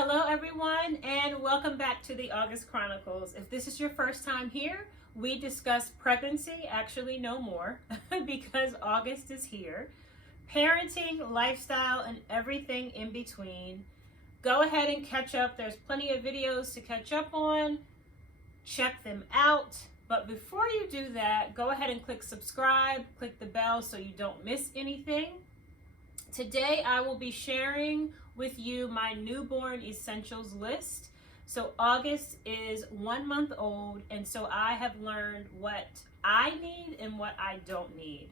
Hello everyone, and welcome back to the August Chronicles. If this is your first time here, we discuss pregnancy, actually no more, because August is here, parenting, lifestyle, and everything in between. Go ahead and catch up. There's plenty of videos to catch up on. Check them out. But before you do that, go ahead and click subscribe, click the bell so you don't miss anything. Today I will be sharing with you my newborn essentials list. So August is 1 month old, and so I have learned what I need and what I don't need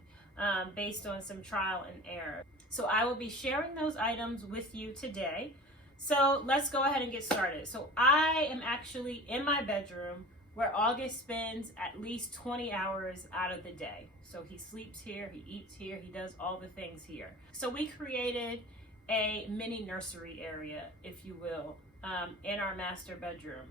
based on some trial and error. So I will be sharing those items with you today. So let's go ahead and get started. So I am actually in my bedroom where August spends at least 20 hours out of the day. So he sleeps here, he eats here, he does all the things here. So we created a mini nursery area, if you will, in our master bedroom.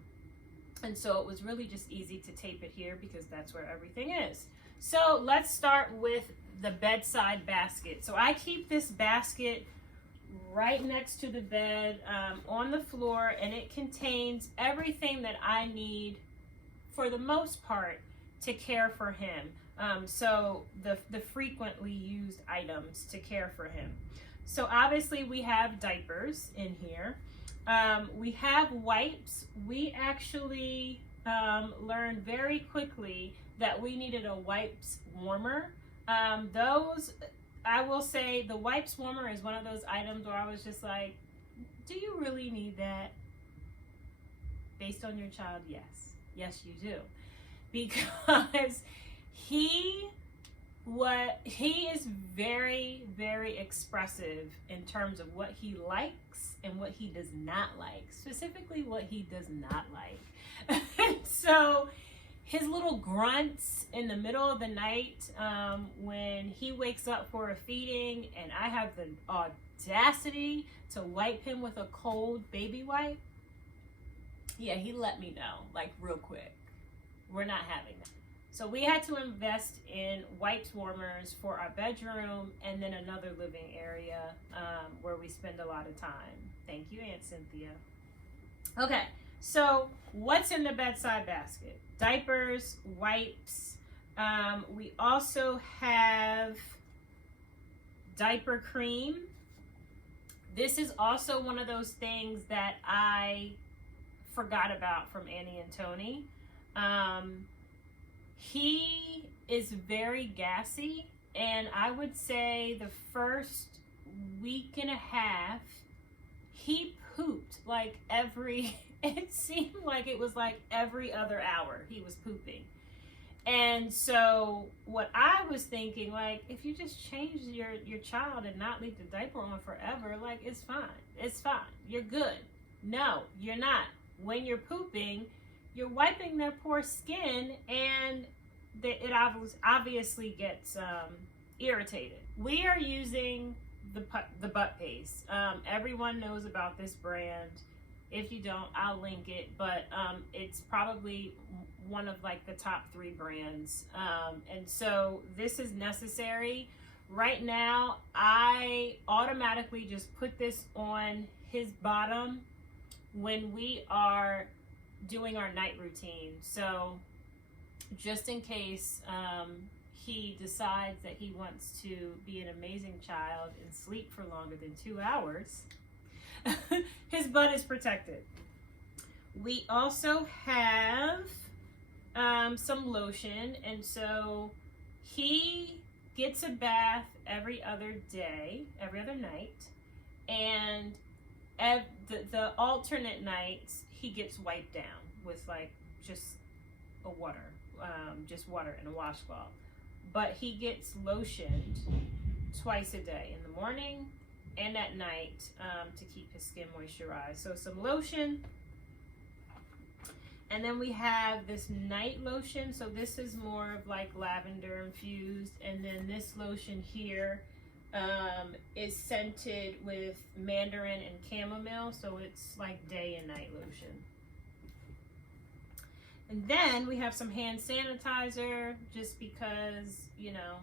And so it was really just easy to tape it here because that's where everything is. So let's start with the bedside basket. So I keep this basket right next to the bed on the floor, and it contains everything that I need for the most part to care for him. So the frequently used items to care for him. So obviously we have diapers in here. We have wipes. We actually learned very quickly that we needed a wipes warmer. I will say the wipes warmer is one of those items where I was just like, do you really need that? Based on your child, yes. Yes, you do. Because he is very, very expressive in terms of what he likes and what he does not like, specifically what he does not like. So his little grunts in the middle of the night when he wakes up for a feeding and I have the audacity to wipe him with a cold baby wipe, yeah, he let me know, like, real quick. We're not having that. So we had to invest in wipes warmers for our bedroom and then another living area where we spend a lot of time. Thank you, Aunt Cynthia. Okay, so what's in the bedside basket? Diapers, wipes. We also have Diaper Cream. This is also one of those things that I forgot about from Annie and Tony. He is very gassy, and I would say the first week and a half he pooped like it seemed like it was like every other hour he was pooping. And so what I was thinking, like, if you just change your child and not leave the diaper on forever, like, it's fine, you're good. No, you're not. When you're pooping, you're wiping their poor skin, and it obviously gets irritated. We are using the butt paste. Everyone knows about this brand. If you don't, I'll link it, but it's probably one of like the top 3 brands. And so this is necessary. Right now, I automatically just put this on his bottom when we are doing our night routine. So just in case he decides that he wants to be an amazing child and sleep for longer than 2 hours, his butt is protected. We also have some lotion, and so he gets a bath every other night, and the alternate nights he gets wiped down with like just water and a washcloth. But he gets lotioned twice a day, in the morning and at night, to keep his skin moisturized. So some lotion, and then we have this night lotion. So this is more of like lavender infused, and then this lotion here is scented with mandarin and chamomile, so it's like day and night lotion. And then we have some hand sanitizer, just because, you know,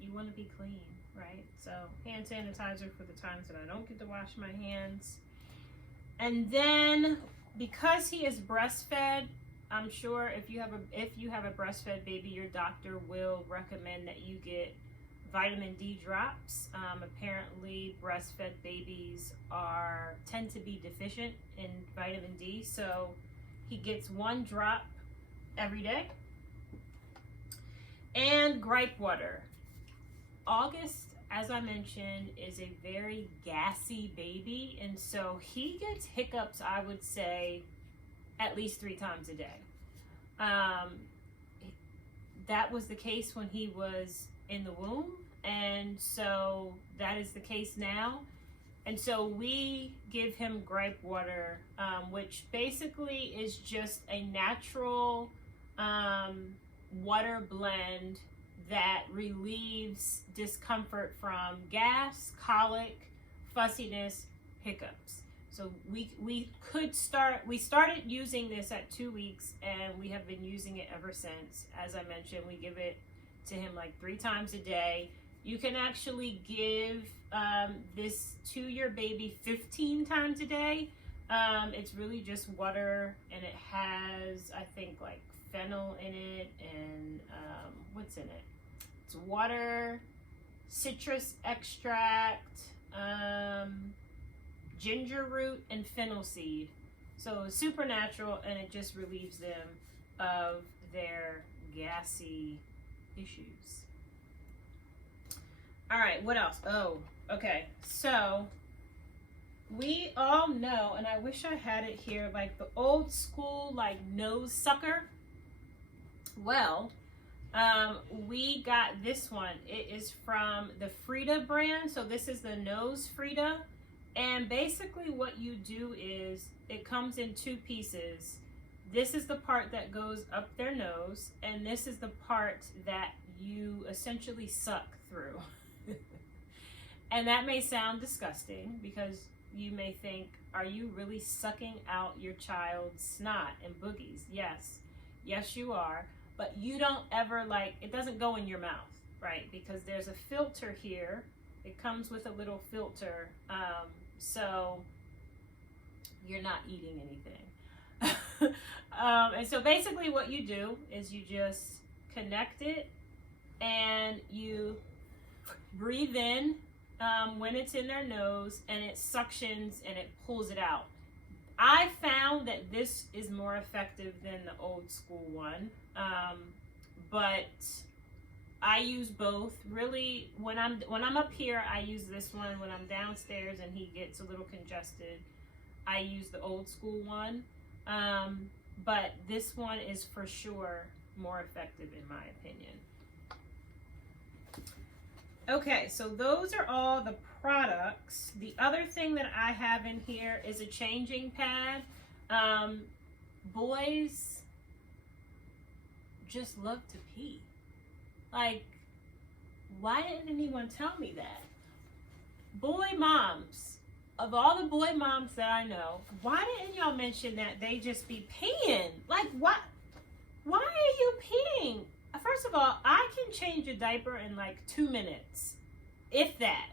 you want to be clean, right? So hand sanitizer for the times that I don't get to wash my hands. And then because he is breastfed, I'm sure if you have a breastfed baby, your doctor will recommend that you get vitamin D drops. Apparently, breastfed babies tend to be deficient in vitamin D, so he gets 1 drop every day. And gripe water. August, as I mentioned, is a very gassy baby, and so he gets hiccups, I would say, at least 3 times a day. That was the case when he was in the womb, and so that is the case now. And so we give him gripe water, which basically is just a natural water blend that relieves discomfort from gas, colic, fussiness, hiccups. So we started using this at 2 weeks, and we have been using it ever since. As I mentioned, we give it to him like 3 times a day. You can actually give this to your baby 15 times a day. It's really just water, and it has, I think, like fennel in it, and what's in it? It's water, citrus extract, ginger root, and fennel seed. So super natural, and it just relieves them of their gassy issues. All right, what else? Oh, okay. So we all know, and I wish I had it here, like the old school, like nose sucker. Well, we got this one. It is from the Frida brand. So this is the nose Frida. And basically what you do is it comes in 2 pieces. This is the part that goes up their nose, and this is the part that you essentially suck through. And that may sound disgusting because you may think, are you really sucking out your child's snot and boogies? Yes. Yes, you are. But you don't ever, like, it doesn't go in your mouth, right? Because there's a filter here. It comes with a little filter. So you're not eating anything. And so basically what you do is you just connect it and you breathe in when it's in their nose, and it suctions and it pulls it out. I found that this is more effective than the old school one, but I use both. Really, when I'm up here, I use this one. When I'm downstairs and he gets a little congested, I use the old school one. But this one is for sure more effective in my opinion. Okay, so those are all the products. The other thing that I have in here is a changing pad. Boys just love to pee. Like, why didn't anyone tell me that? Boy moms, of all the boy moms that I know, why didn't y'all mention that they just be peeing? Like, what? Why are you peeing? First of all, I can change a diaper in like 2 minutes, if that.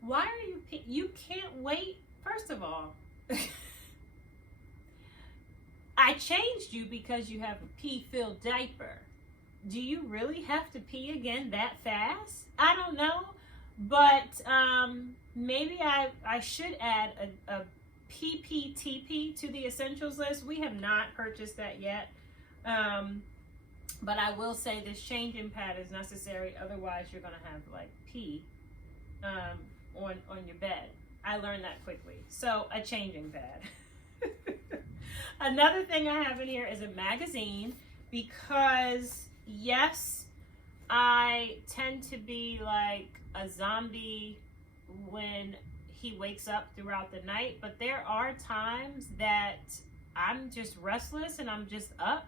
Why are you peeing? You can't wait. First of all, I changed you because you have a pee-filled diaper. Do you really have to pee again that fast? I don't know, but maybe I should add a PPTP to the essentials list. We have not purchased that yet, but I will say this changing pad is necessary. Otherwise, you're gonna have like pee on your bed. I learned that quickly. So a changing pad. Another thing I have in here is a magazine, because yes, I tend to be like a zombie when he wakes up throughout the night, but there are times that I'm just restless and I'm just up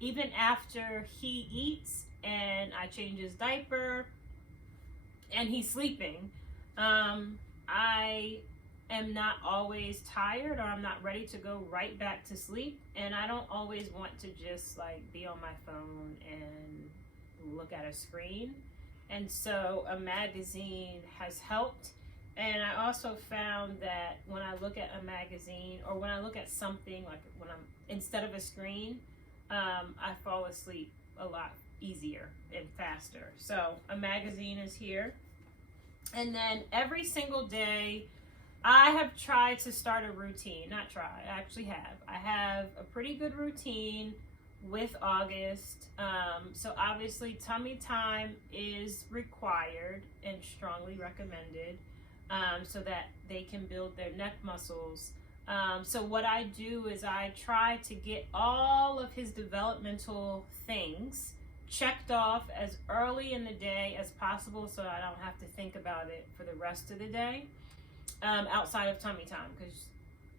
even after he eats and I change his diaper and he's sleeping. I am not always tired, or I'm not ready to go right back to sleep, and I don't always want to just like be on my phone and look at a screen. And so a magazine has helped. And I also found that when I look at a magazine or when I look at something like when I'm instead of a screen, I fall asleep a lot easier and faster. So a magazine is here. And then every single day, I have tried to start a routine. Not try, I actually have. I have a pretty good routine with August. So obviously, tummy time is required and strongly recommended, so that they can build their neck muscles. So what I do is I try to get all of his developmental things checked off as early in the day as possible, so I don't have to think about it for the rest of the day, outside of tummy time, because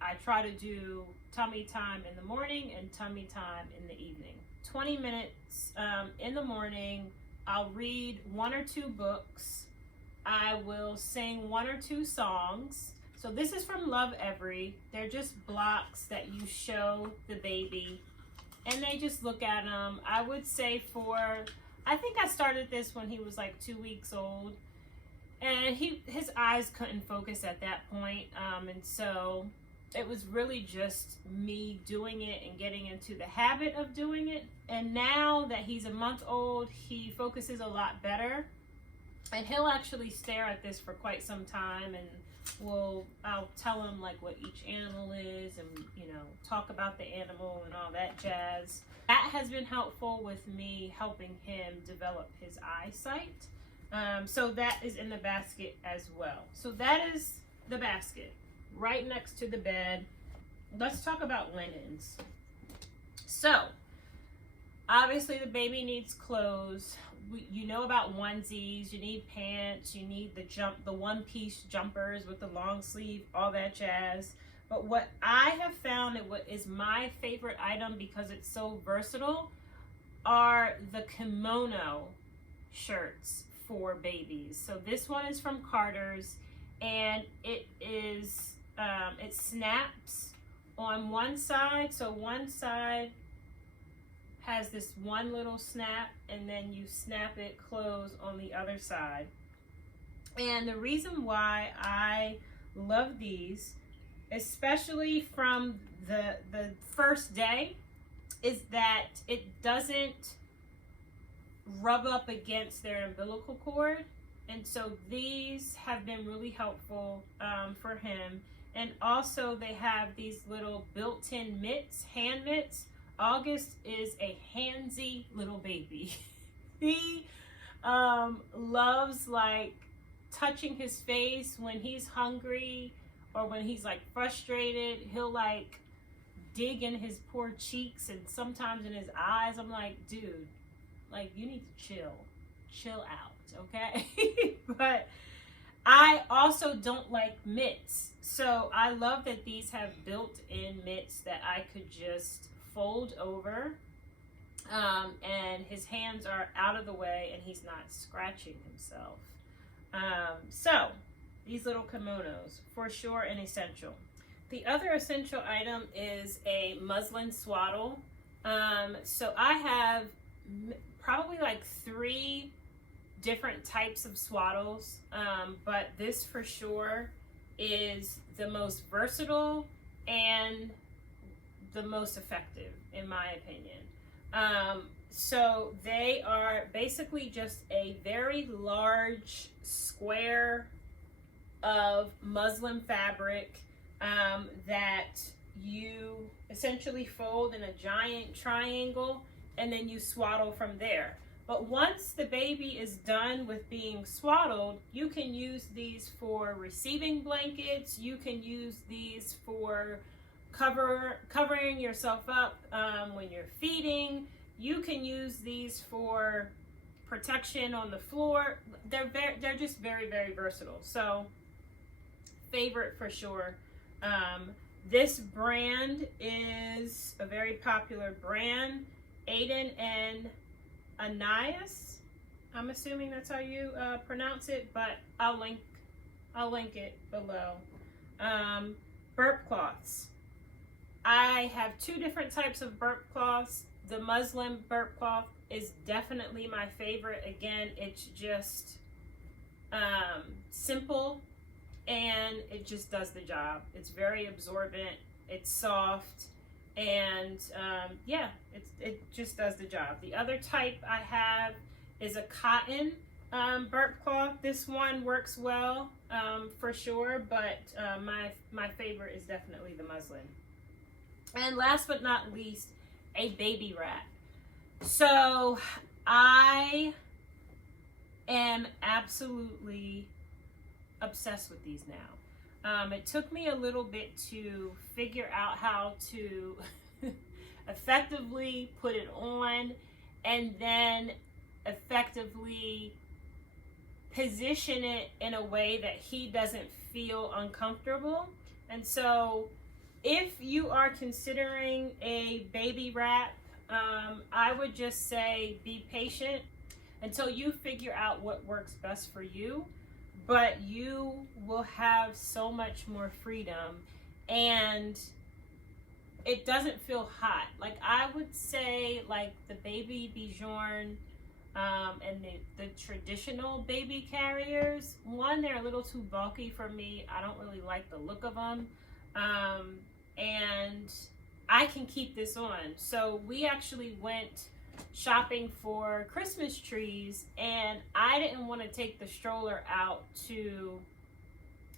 I try to do tummy time in the morning and tummy time in the evening. 20 minutes in the morning, I'll read 1 or 2 books. I will sing 1 or 2 songs. So this is from Love Every. They're just blocks that you show the baby and they just look at them. I would say I think I started this when he was like 2 weeks old, and his eyes couldn't focus at that point. And so it was really just me doing it and getting into the habit of doing it. And now that he's a month old, he focuses a lot better. And he'll actually stare at this for quite some time, and I'll tell him like what each animal is, and talk about the animal and all that jazz. That has been helpful with me helping him develop his eyesight. So that is in the basket as well. So that is the basket right next to the bed. Let's talk about linens. So obviously the baby needs clothes. You know about onesies, you need pants, you need the one-piece jumpers with the long sleeve, all that jazz. But what I have found and what is my favorite item, because it's so versatile, are the kimono shirts for babies. So this one is from Carter's, and it snaps on one side. So one side has this one little snap, and then you snap it closed on the other side. And the reason why I love these, especially from the first day, is that it doesn't rub up against their umbilical cord. And so these have been really helpful for him. And also they have these little built-in mitts, hand mitts. August is a handsy little baby. He loves like touching his face when he's hungry or when he's like frustrated. He'll like dig in his poor cheeks and sometimes in his eyes. I'm like, dude, like you need to chill out, okay? But I also don't like mitts. So I love that these have built-in mitts that I could just fold over, and his hands are out of the way and he's not scratching himself. So these little kimonos, for sure an essential. The other essential item is a muslin swaddle. So I have probably like 3 different types of swaddles, but this for sure is the most versatile and the most effective in my opinion. So they are basically just a very large square of muslin fabric that you essentially fold in a giant triangle, and then you swaddle from there. But once the baby is done with being swaddled, you can use these for receiving blankets. You can use these for covering yourself up when you're feeding. You can use these for protection on the floor. They're just very, very versatile. So favorite for sure. This brand is a very popular brand, Aiden and Anais. I'm assuming that's how you pronounce it, but I'll link it below. Burp cloths. I have 2 different types of burp cloths. The muslin burp cloth is definitely my favorite. Again, it's just simple and it just does the job. It's very absorbent, it's soft, and yeah, it just does the job. The other type I have is a cotton burp cloth. This one works well for sure, but my favorite is definitely the muslin. And last but not least, a baby wrap. So I am absolutely obsessed with these now. It took me a little bit to figure out how to effectively put it on and then effectively position it in a way that he doesn't feel uncomfortable. And so if you are considering a baby wrap, I would just say be patient until you figure out what works best for you, but you will have so much more freedom and it doesn't feel hot. Like I would say like the baby Bjorn and the traditional baby carriers, one, they're a little too bulky for me. I don't really like the look of them. And I can keep this on. So we actually went shopping for Christmas trees and I didn't want to take the stroller out to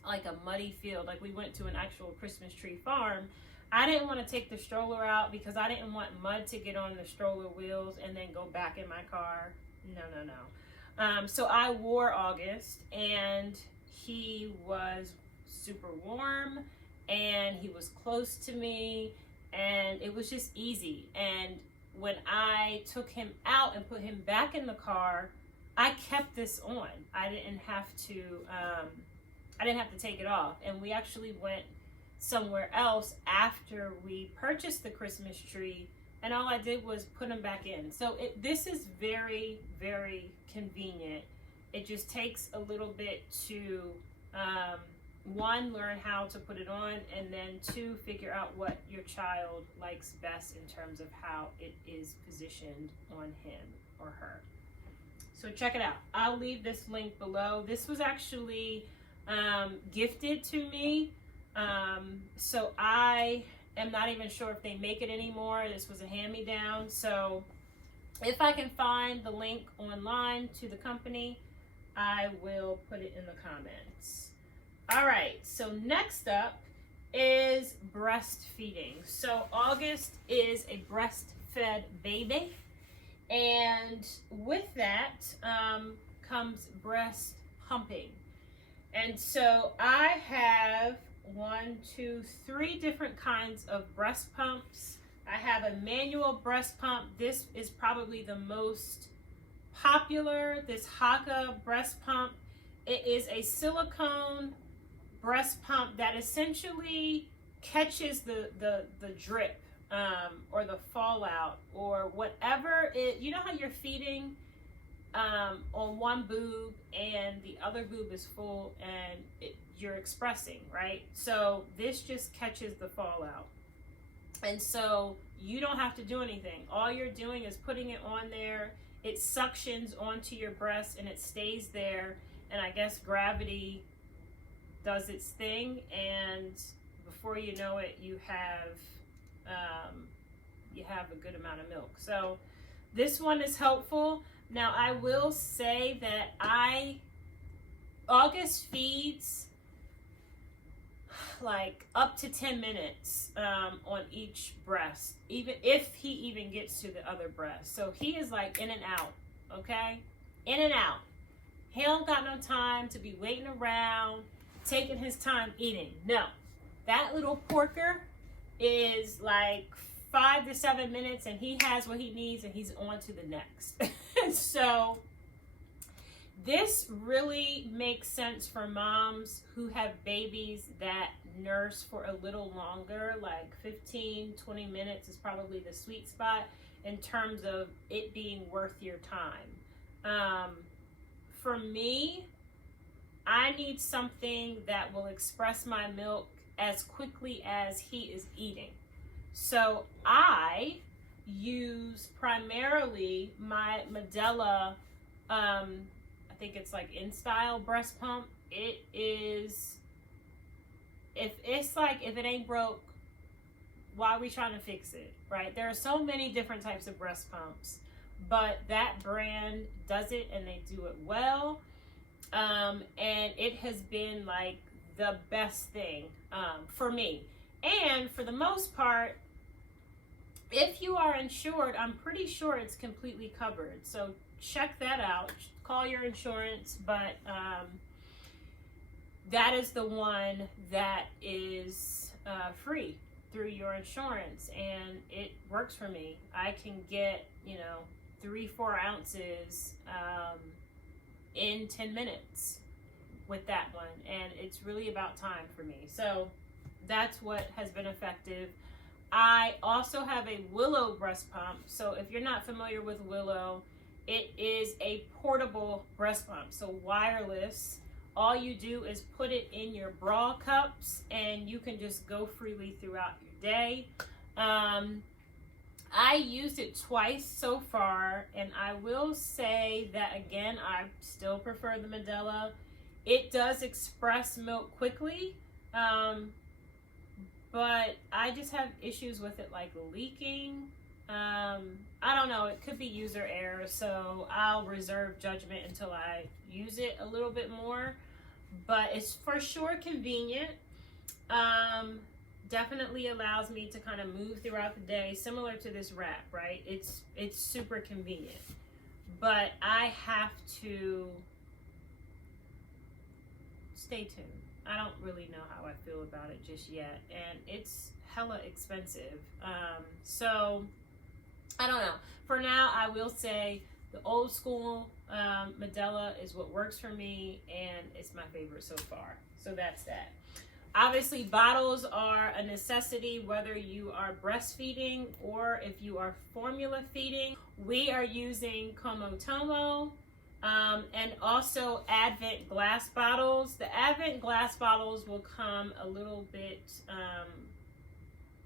like a muddy field. Like we went to an actual Christmas tree farm. I didn't want to take the stroller out because I didn't want mud to get on the stroller wheels and then go back in my car. No. So I wore August and he was super warm and he was close to me and it was just easy. And when I took him out and put him back in the car, I kept this on. I didn't have to take it off. And we actually went somewhere else after we purchased the Christmas tree, and all I did was put him back in. So this is very, very convenient. It just takes a little bit to one, learn how to put it on, and then two, figure out what your child likes best in terms of how it is positioned on him or her. So check it out. I'll leave this link below. This was actually gifted to me. So I am not even sure if they make it anymore. This was a hand-me-down. So if I can find the link online to the company, I will put it in the comments. All right, so next up is breastfeeding. So August is a breastfed baby, and with that comes breast pumping. And so I have 3 different kinds of breast pumps. I have a manual breast pump. This is probably the most popular, this Haka breast pump. It is a silicone breast pump that essentially catches the drip or the fallout or whatever it, you know how you're feeding on one boob and the other boob is full and you're expressing, right? So this just catches the fallout. And so you don't have to do anything. All you're doing is putting it on there. It suctions onto your breast and it stays there. And I guess gravity does its thing. And before you know it, you have a good amount of milk. So this one is helpful. Now I will say that August feeds like up to 10 minutes on each breast, even if he even gets to the other breast. So he is like in and out, okay? In and out. He don't got no time to be waiting around, taking his time eating. No. That little porker is like 5 to 7 minutes and he has what he needs and he's on to the next. So this really makes sense for moms who have babies that nurse for a little longer, like 15, 20 minutes is probably the sweet spot in terms of it being worth your time. For me, I need something that will express my milk as quickly as he is eating. So I use primarily my Medela, I think it's like InStyle breast pump. It is if it's like, if it ain't broke, why are we trying to fix it, right? There are so many different types of breast pumps, but that brand does it and they do it well. And it has been like the best thing for me. And for the most part, if you are insured, I'm pretty sure it's completely covered. So check that out. Call your insurance, but that is the one that is free through your insurance, and it works for me. I can get, 3-4 ounces in 10 minutes with that one, and it's really about time for me. So that's what has been effective. I also have a Willow breast pump. So if you're not familiar with Willow, it is a portable breast pump, so wireless. All you do is put it in your bra cups and you can just go freely throughout your day. I used it twice so far, and I will say that again, I still prefer the Medela. It does express milk quickly, but I just have issues with it like leaking. I don't know, it could be user error, so I'll reserve judgment until I use it a little bit more, but it's for sure convenient. Definitely allows me to kind of move throughout the day, similar to this wrap, right? It's super convenient, but I have to stay tuned. I don't really know how I feel about it just yet, and it's hella expensive. So I don't know. For now, I will say the old school Medela is what works for me, and it's my favorite so far. So that's that. Obviously, bottles are a necessity, whether you are breastfeeding or if you are formula feeding. We are using Komotomo and also Advent glass bottles. The Advent glass bottles will come a little bit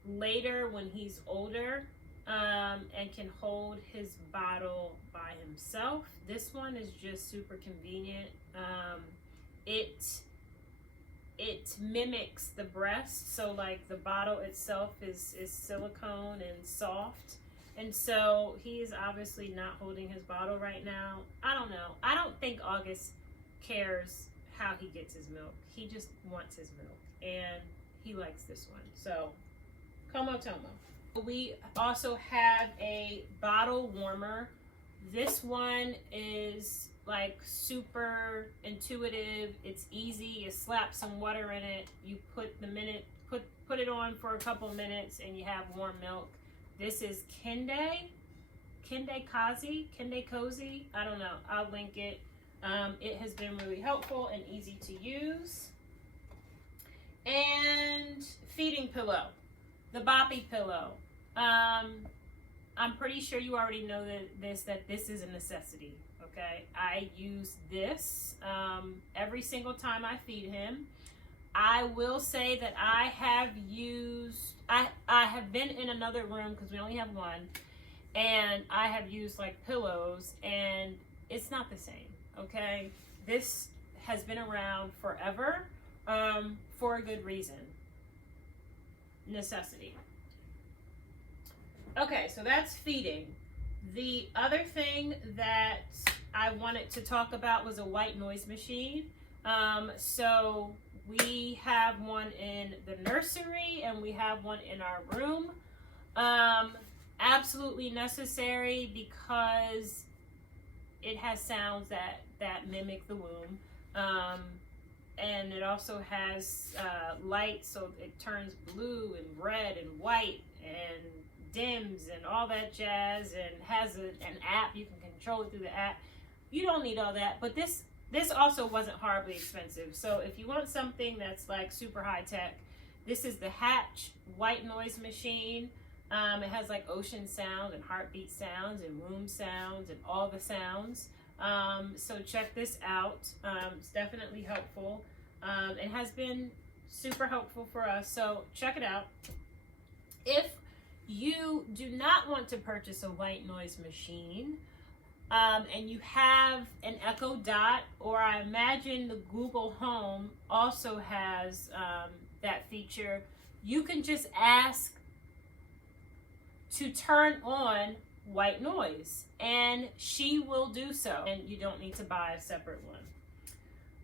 later when he's older. And can hold his bottle by himself. This one is just super convenient. It mimics the breast, so like the bottle itself is silicone and soft, and so he is obviously not holding his bottle right now. I don't know. I don't think August cares how he gets his milk. He just wants his milk, and he likes this one. So Komotomo. We also have a bottle warmer. This one is like super intuitive. It's easy. You slap some water in it. You put it on for a couple minutes, and you have warm milk. This is Kende Cozy. I don't know. I'll link it. It has been really helpful and easy to use. And feeding pillow, the Boppy pillow. I'm pretty sure you already know that this is a necessity. Okay, I use this every single time I feed him. I will say that I have been in another room because we only have one, and I have used like pillows, and it's not the same. Okay, this has been around forever for a good reason. Necessity. Okay, so that's feeding. The other thing that I wanted to talk about was a white noise machine. So we have one in the nursery and we have one in our room. Absolutely necessary because it has sounds that mimic the womb. And it also has light, so it turns blue and red and white and dims and all that jazz, and has an app. You can control it through the app. You don't need all that, but this also wasn't horribly expensive. So if you want something that's like super high tech, this is the Hatch white noise machine. It has like ocean sound and heartbeat sounds and womb sounds and all the sounds. So check this out. It's definitely helpful. It has been super helpful for us. So check it out. If you do not want to purchase a white noise machine, and you have an Echo Dot, or I imagine the Google Home also has that feature, you can just ask to turn on white noise and she will do so, and you don't need to buy a separate one.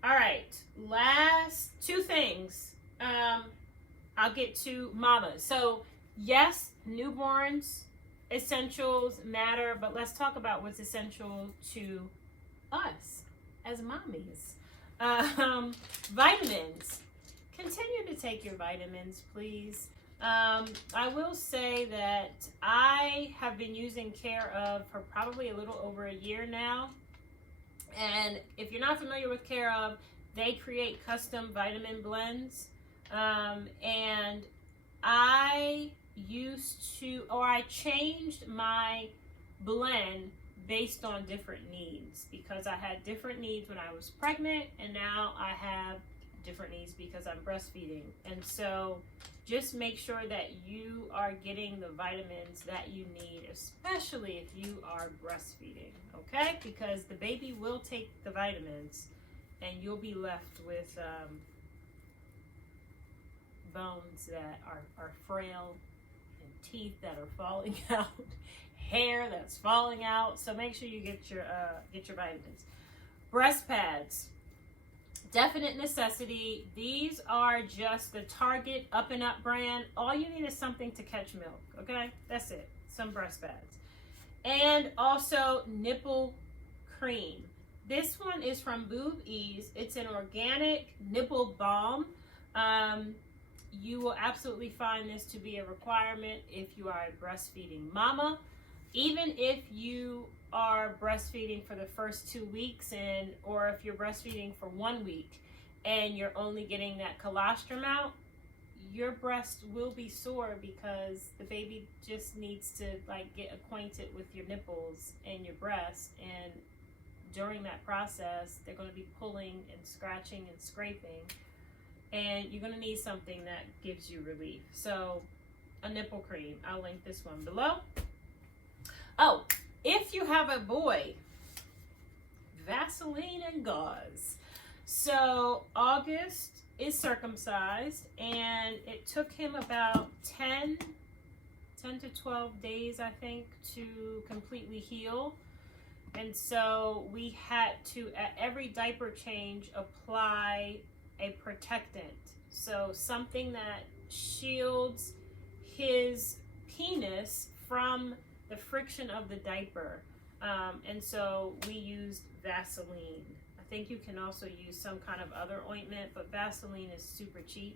All right, last two things. I'll get to mamas. So yes, newborns essentials matter, but let's talk about what's essential to us as mommies. Vitamins. Continue to take your vitamins, please. I will say that I have been using Care Of for probably a little over a year now. And if you're not familiar with Care Of, they create custom vitamin blends. And I changed my blend based on different needs, because I had different needs when I was pregnant, and now I have different needs because I'm breastfeeding. And so just make sure that you are getting the vitamins that you need, especially if you are breastfeeding, okay? Because the baby will take the vitamins and you'll be left with bones that are frail, and teeth that are falling out, hair that's falling out. So make sure you get your vitamins. Breast pads, definite necessity. These are just the Target Up and Up brand. All you need is something to catch milk, okay? That's it. Some breast pads. And also Nipple Cream. This one is from Boob Ease. It's an organic nipple balm. You will absolutely find this to be a requirement if you are a breastfeeding mama. Even if you are breastfeeding for the first 2 weeks, or if you're breastfeeding for 1 week and you're only getting that colostrum out, your breast will be sore because the baby just needs to get acquainted with your nipples and your breast, and during that process they're going to be pulling and scratching and scraping, and you're going to need something that gives you relief. So a nipple cream, I'll link this one below. Oh, if you have a boy, Vaseline and gauze. So August is circumcised, and it took him about 10 to 12 days, I think, to completely heal. And so we had to, at every diaper change, apply a protectant. So something that shields his penis from the friction of the diaper. And so we used Vaseline. I think you can also use some kind of other ointment, but Vaseline is super cheap,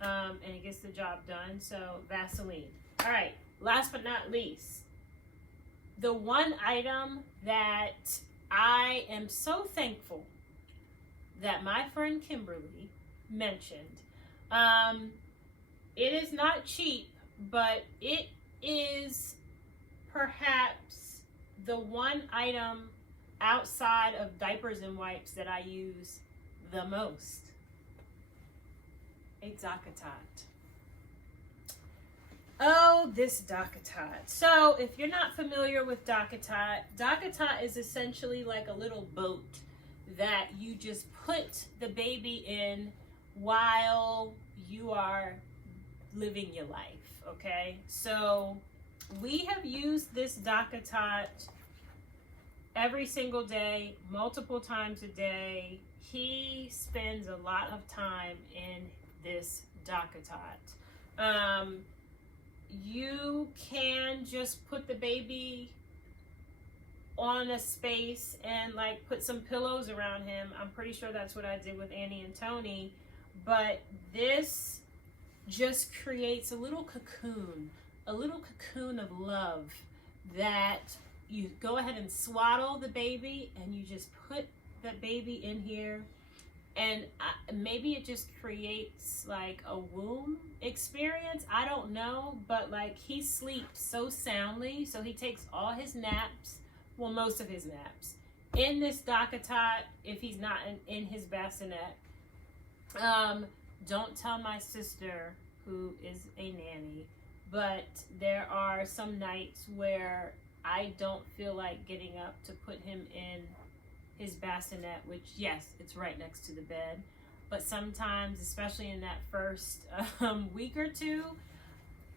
and it gets the job done. So Vaseline. All right, last but not least, the one item that I am so thankful that my friend Kimberly mentioned. It is not cheap, but it is perhaps the one item outside of diapers and wipes that I use the most. A Dockatot. Oh, this Dockatot. So if you're not familiar with Dockatot, Dockatot is essentially like a little boat that you just put the baby in while you are living your life, okay? So we have used this Dockatot every single day, multiple times a day. He spends a lot of time in this Dockatot. You can just put the baby on a space and put some pillows around him. I'm pretty sure that's what I did with Annie and Tony. But this just creates a little cocoon of love that you go ahead and swaddle the baby, and you just put that baby in here, and maybe it just creates a womb experience. I don't know, but he sleeps so soundly. So he takes all his naps, well, most of his naps, in this Dockatot if he's not in his bassinet. Don't tell my sister, who is a nanny, but there are some nights where I don't feel like getting up to put him in his bassinet, which, yes, it's right next to the bed. but sometimes, especially in that first week or two,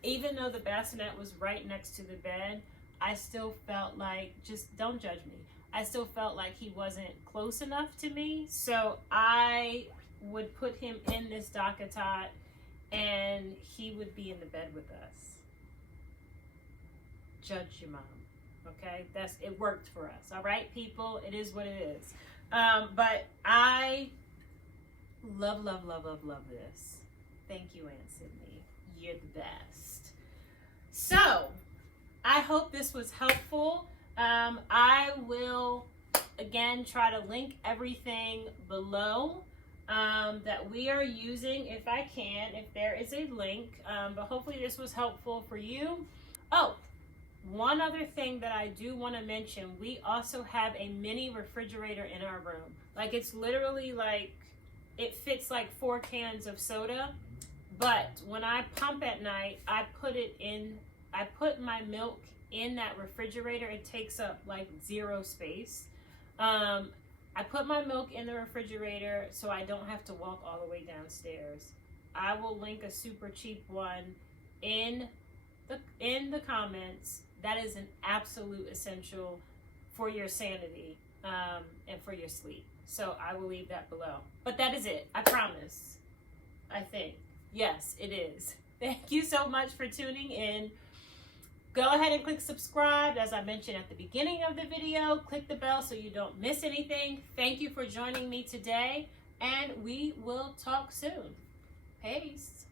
even though the bassinet was right next to the bed, I still felt like, just don't judge me, I still felt like he wasn't close enough to me. So I would put him in this Dockatot and he would be in the bed with us. Judge your mom, okay? It worked for us, all right, people? It is what it is. But I love this. Thank you, Aunt Sydney. You're the best. So, I hope this was helpful. I will, again, try to link everything below that we are using, if I can, if there is a link. But hopefully this was helpful for you. Oh, one other thing that I do want to mention, we also have a mini refrigerator in our room. Like, it's literally like, it fits like 4 cans of soda. But when I pump at night, I put my milk in that refrigerator. It takes up like 0 space. I put my milk in the refrigerator so I don't have to walk all the way downstairs. I will link a super cheap one in the comments. That is an absolute essential for your sanity and for your sleep. So I will leave that below. But that is it. I promise. I think. Yes, it is. Thank you so much for tuning in. Go ahead and click subscribe. As I mentioned at the beginning of the video, click the bell so you don't miss anything. Thank you for joining me today, and we will talk soon. Peace.